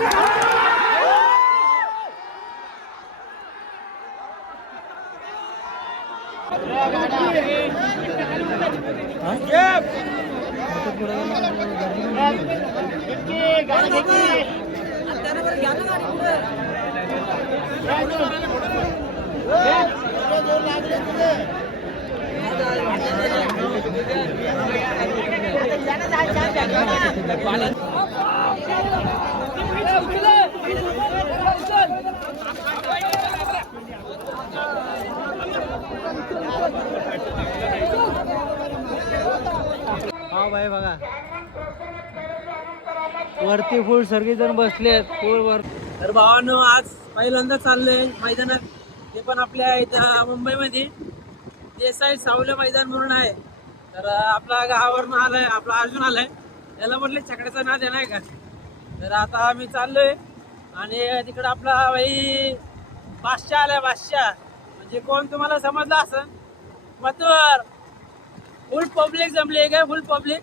हा भाई बघा वरती फुल सगळेजण बसले आहेत फुल वर. तर भावांनो आज पहिल्यांदा चाललोय मैदानात, ते पण आपल्या इथं मुंबईमध्ये देसाई सावले मैदान म्हणून आहे. तर आपला गावावरून आलाय, आपला अर्जुन आलाय, त्याला म्हटलं छकड्याचा नाद आहे नाही का. तर आता आम्ही चाललोय आणि तिकडं आपला भाई बादशाह आलाय. बादशाह म्हणजे कोण तुम्हाला समजलं असं, मथुर. फुल पब्लिक जमली आहे काय, फुल पब्लिक.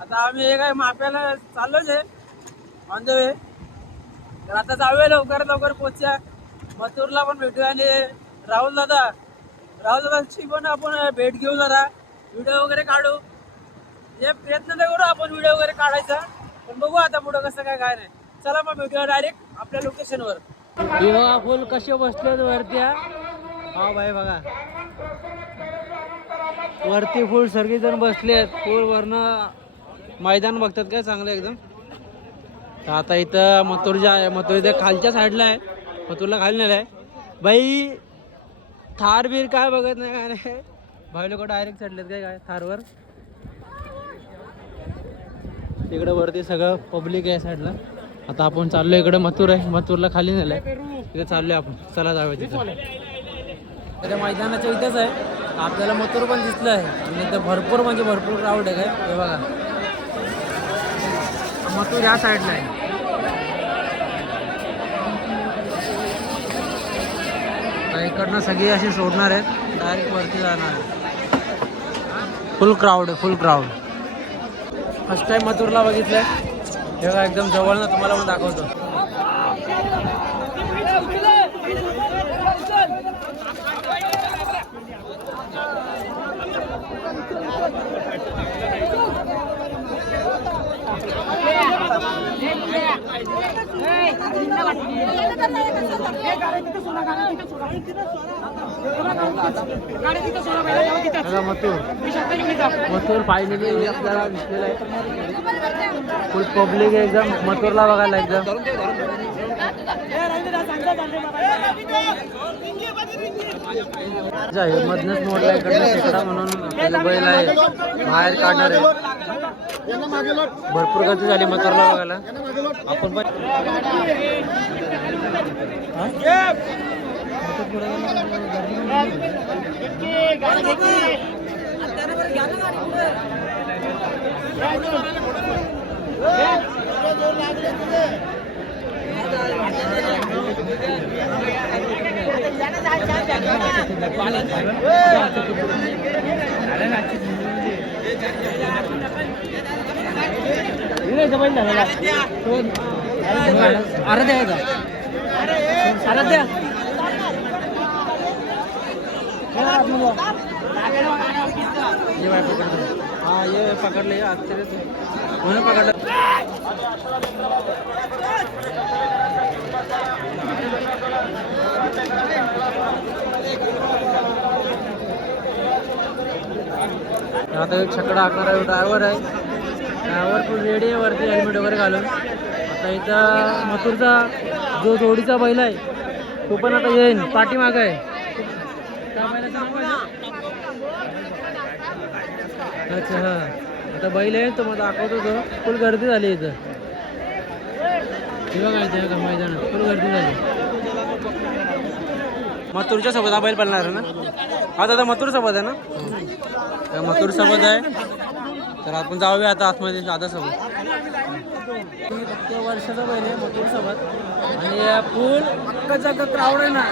आता आम्ही हे काय माप्याला चाललोच आहे ऑन द वे. तर आता जाऊया लवकर लवकर पोहोचूया, मथुरला पण भेटूया आणि राहुल दादाची पण आपण भेट घेऊ, जरा व्हिडिओ वगैरे काढू. हे प्रयत्न तर करू आपण व्हिडिओ वगैरे काढायचा, पण बघू आता पुढं कसं काय काय नाही. चला मग भेटूया डायरेक्ट आपल्या लोकेशनवर. बघा फुल कसे बसलेत वरती. हा भाई बघा वरती फुल सगळेजण बसलेत, फुल वरनं मैदान बघतात काय चांगलं एकदम. आता इथं मथुर जे आहे, मथुर इथे खालच्या साईडला आहे, मथुरला खाली नेलं आहे. बाई थार बीर काय बघत नाही काय नाही, भाई लोक डायरेक्ट चढलेत काय थारवर. तिकडे वरती सगळं पब्लिक आहे साईडला. आता आपण चाललोय इकडे, मथुर आहे, मथुरला खाली नेलंय, तिथे चाललोय आपण. चला जाऊया तिथं. त्या मैदानाच्या इथेच आहे, आपल्याला मथुर पण दिसलं आहे आणि इथं भरपूर म्हणजे भरपूर क्राऊड आहे काय. हे बघा मथुर या साईडला आहे. इकडनं सगळी अशी सोडणार आहेत, डायरेक्ट वरती जाणार आहे. फुल क्राऊड आहे, फुल क्राऊड. फर्स्ट टाइम मथुरला बघितलंय, हे बघा एकदम जवळ ना, तुम्हाला पण दाखवतो. मथुर फायनली आपल्याला दिसलेला आहे. फुल पब्लिक आहे एकदम मथुरला बघायला एकदम. मधनच मोडला इकडनं शेकडा म्हणून बैल आहे, बाहेर काढणार आहे. भरपूर गर्दी झाली मथुरला बघायला. आपण पण हाँ ये पकड़ लिया उन्हें पकड़ लिया. आता एक छकडा आकारणारा ड्रायव्हर आहे, ड्रायव्हर फुल रेडी आहे वरती हेल्मेट वगैरे घालून. आता इथं मथुरचा जो जोडीचा बैल आहे तो पण आता येईन, पाठीमाग आहे. त्या बैलाचं नाव काय? अच्छा हां, आता बैल आहे तो मग दाखवतो. तो फुल गर्दी झाली इथं, बघा इथे का मैदानात फुल गर्दी झाली. मथुरच्या सोबत हा बैल पळणार आहे ना, हा दादा मथुर सोबत आहे ना, मथुर सोबत आहे. तर आपण जाऊया आता आतमध्ये दादा सोबत. वर्षाचा बैल आहे मथुर सोबत आणि फुल अख्खाचा क्राऊड आहे ना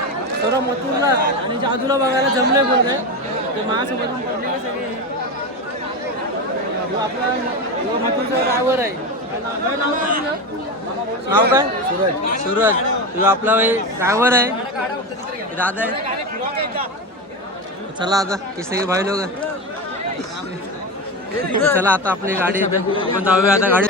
सर्व मथुरला आणि जादूला बघायला जमले फुल काय. ते माझ्यासोबत पडले सगळे. आपला मथुरचा ड्रायव्हर आहे, नाव काय? सूरज. सूरज तुझा आपला भाई ड्रायव्हर आहे, दादा आहे. चला आता किसे भाई लोक, चला आता आपली गाडी आपण जाऊया आता गाडी.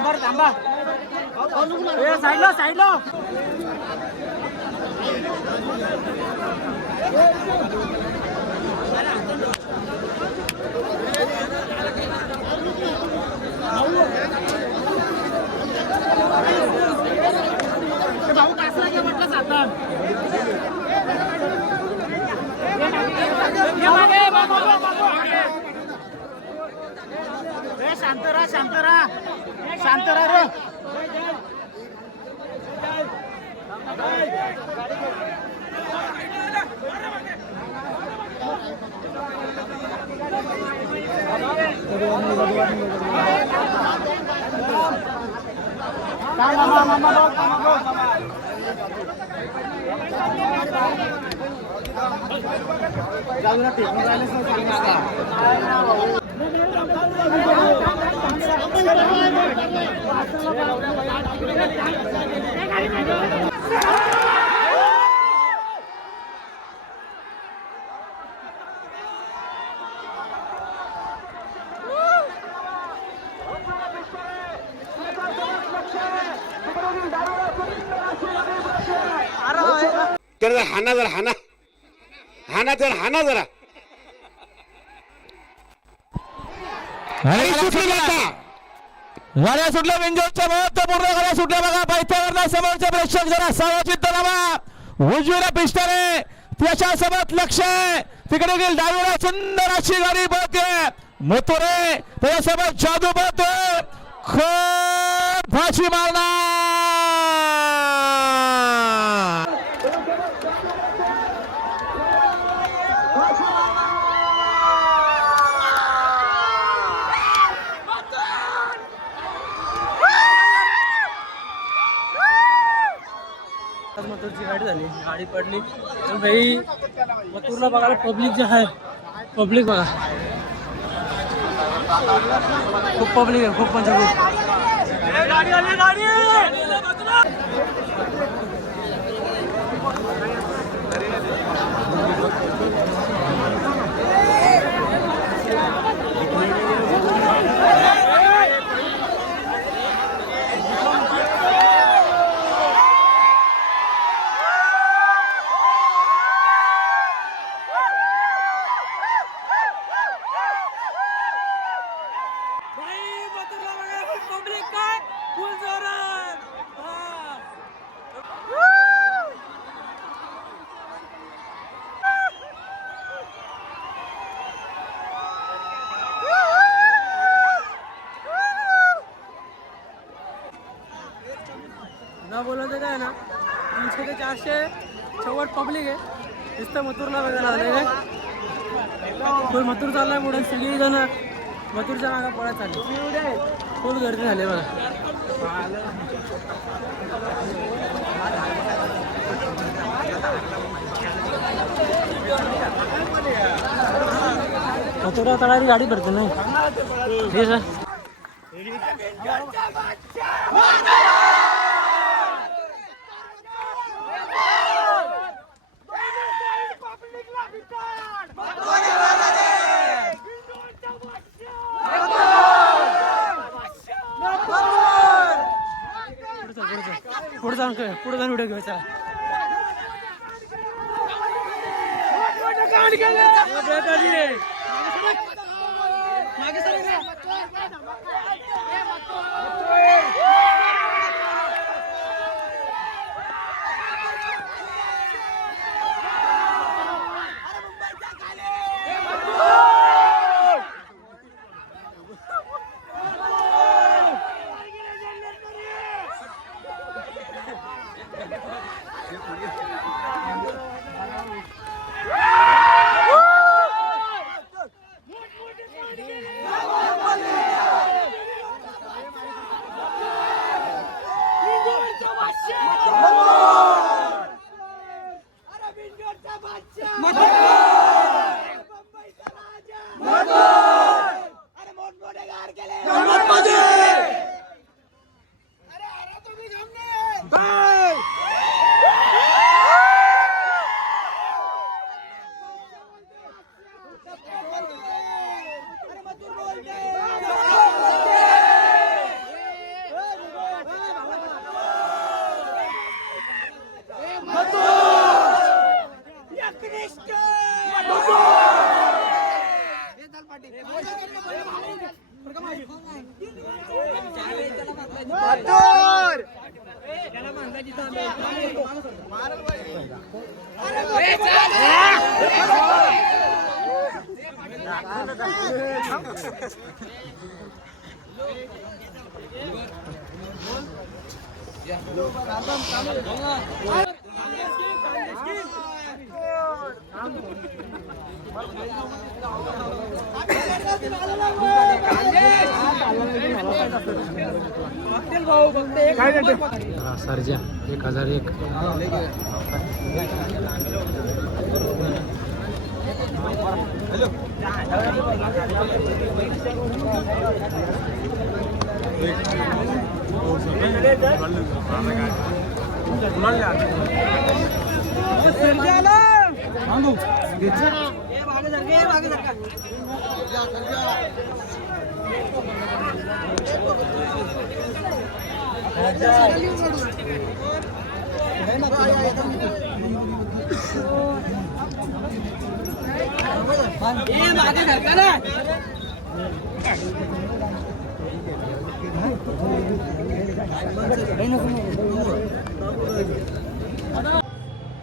थांबा साईडला साईडला. भाऊ कासला घे म्हटलं सातार. शांत राहा शांत राहा शांत राहा रे. हाना जरा हाना हाना जरा हाना जरा गाड्या सुटल्या विंजोरच्या महत्वपूर्ण गाड्या सुटल्या बघा. पायथ्यावरला समोरचे प्रेक्षक जरा सावचित लावा. उजवीला पिस्टल आहे त्याच्या सोबत लक्ष आहे. तिकडे गेल डावीला सुंदर अशी गाडी पळते. मथुरे त्याच्यासोबत जादू पळतोय. खूप फाशी मारणार. मथुरची गाडी झाली, गाडी पडली तर भाई मथुरला बघायला पब्लिक जे आहे, पब्लिक बघा खूप पब्लिक आहे, खूप म्हणजे खूप. गाडी आली गाडी. ना बोलायचं काय ना 300 ते 400 शेवट पब्लिक आहे. नुसतं मथुरला बघायला आले काय. फुल मथुर चाललाय पुढे, सगळी जण मथुरच्या मागे पळत चालली. फुल गर्दी झाली बघा. मथुरा तळारी गाडी भरते नाही हे सर पुढे जाऊन व्हिडिओ घेऊ चला सर्जा 1001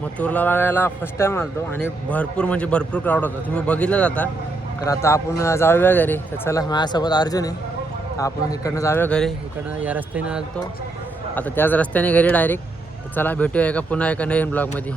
मथुरला बघायला फर्स्ट टाइम आलतो आणि भरपूर म्हणजे भरपूर क्राऊड होता. तुम्ही बघितलं जाता. तर आता आपण जाऊया घरी. तर चला माझ्यासोबत अर्जुन आहे. आपण इकडनं जाऊया घरी. इकडनं या रस्त्याने आलतो. आता त्याच रस्त्याने घरी डायरेक्ट. चला भेटूया पुन्हा एका नवीन ब्लॉगमध्ये.